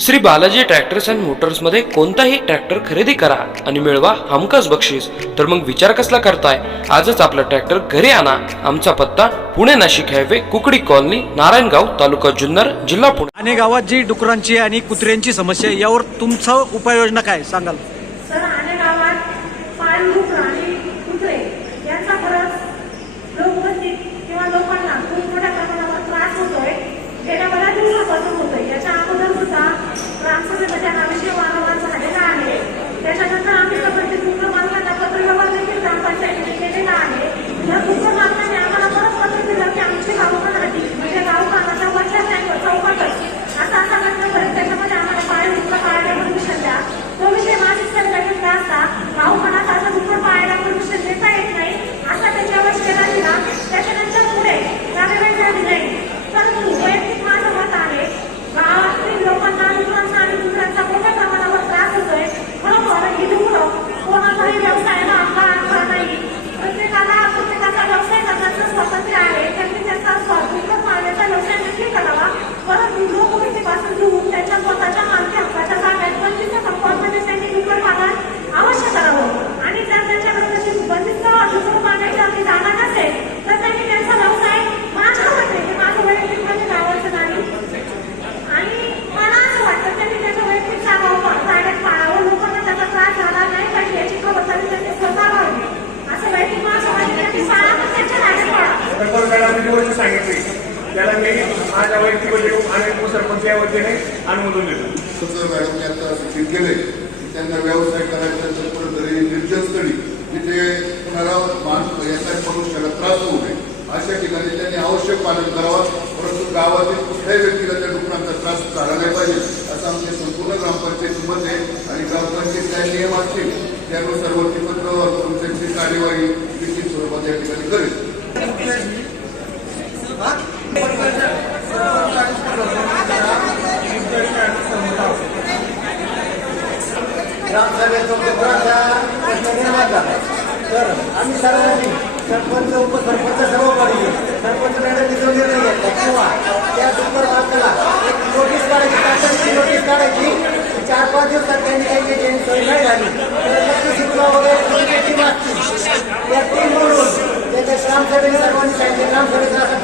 Shri Balaji tractors and Motors मध्ये कोणताही tractor खरेदी करा आणि मिळवा हमखास बक्षीस। तर मग विचार कसला करताय, आजच आपला ट्रॅक्टर घरी आणा। आमचा पत्ता पुणे नाशिक हायवे, कुकडी कॉलनी, नारायणगाव, तालुका जुन्नर, जिल्हा पुणे। आणि गावात जी डुकरांची आणि कुत्र्यांची समस्या, यावर तुमचं उपाययोजना काय सांगाल? सर, आणि गावात पाळीव डुकरं आणि कुत्रे यांचा खरंच लोकवस्तीत किंवा लोकांना खूप मोठ्या प्रमाणावर त्रास होतोय। गेल्या बऱ्याच दिवसापासून होतोय। याच्या अगोदर सुद्धा ग्रामसभेमध्ये हा विषय वारंवार झालेला आहे। त्याच्यानंतर आम्ही संबंधित डुकर मालकांना पत्रव्यवहार देखील ग्रामपंचायतीने केलेला आहे। या डुकर मालकांनी आम्हाला परत पत्र दिलं की आमची गावखानाची म्हणजे गावखानाच्या वरच्या चौकातच असा घटनापर्यंत त्याच्यामध्ये आम्हाला पाळीव डुकर पाळायला परमिशन द्या। तो विषय मासिक चर्चा घेतला असता गावखानात असं डुकर पाळायला परमिशन देता येत नाही असा त्याच्यावर केला दिला। त्याच्यानंतर पुढे कार्यवाही झाली नाही। परंतु वैयक्तिक माझं मत आहे, गावातील लोकांना डुकरांचा आणि कुत्र्यांचा मोठ्या प्रमाणावर त्रास होतोय। खरोखर ही डुकरं कोणाचाही व्यवसायाला अंगाळ नाही। प्रत्येकाचा व्यवसाय करण्याचं स्वातंत्र्य आहे। त्यांनी त्याचा डुकर पाळण्याचा व्यवसाय देखील करावा, परंतु लोकवस्तीपासून दूर त्याच्या स्वतःच्या मालकी हक्काच्या जागेत बंदिस्त कंपाऊंडमध्ये त्यांनी डुकर पालन अवश्य करावं। आणि जर त्यांच्याकडे तशी बंदिस्त डुकर पाळण्याची आपली जागा नसेल तर त्यांनी त्यांचा व्यवसाय माझं वैयक्तिक म्हणजे गावाचं नाही। आणि मला असं वाटतं त्यांनी त्याच्या वैयक्तिक जागेत पाळावं। लोकांना त्याचा त्रास झाला नाही पाहिजे याची खबरदारी त्यांनी स्वतः घ्यावी असं वैयक्तिक माझं वाटतं। त्यांनी पाळा पण त्यांच्या जागेत पाळा। सांगितले त्याला मी माझ्या वैयक्तिक आणि सरपंच या वतीने अनुमोदन देतो। मॅडमने आता सूचित केले की त्यांना व्यवसाय करायचा तरी निर्जनस्थळी जिथे कुणाला मनुष्याला त्रास होऊ नये अशा ठिकाणी त्यांनी आवश्यक पालन करावं। परंतु गावातील कुठल्याही व्यक्तीला त्या डुकरांचा त्रास झाला नाही पाहिजे असं आमचे संपूर्ण ग्रामपंचायत मत आहे। आणि ग्रामपंचायत काही नियम असतील त्यानुसार वृत्तपत्रावर करून त्यांची कार्यवाही निश्चित स्वरूपात या ठिकाणी करेल। ग्रामसभेत डुकरांचा प्रश्न निर्माण झाला तर आम्ही सर्वांनी सरपंच, उपसरपंच सर्व पाहिजे सरपंच मॅडमनी जो निर्णय घेतला किंवा त्या डुकर मालकाला एक नोटीस काढायची, तातडीची नोटीस काढायची। 4-5 दिवसात त्यांनी काही सोय नाही झाली तर नक्की शिकवा वगैरे टीम असतील त्या टीम म्हणून त्याच्या ग्रामसभेने सर्वांनी सांगितले ग्रामसभेचा असा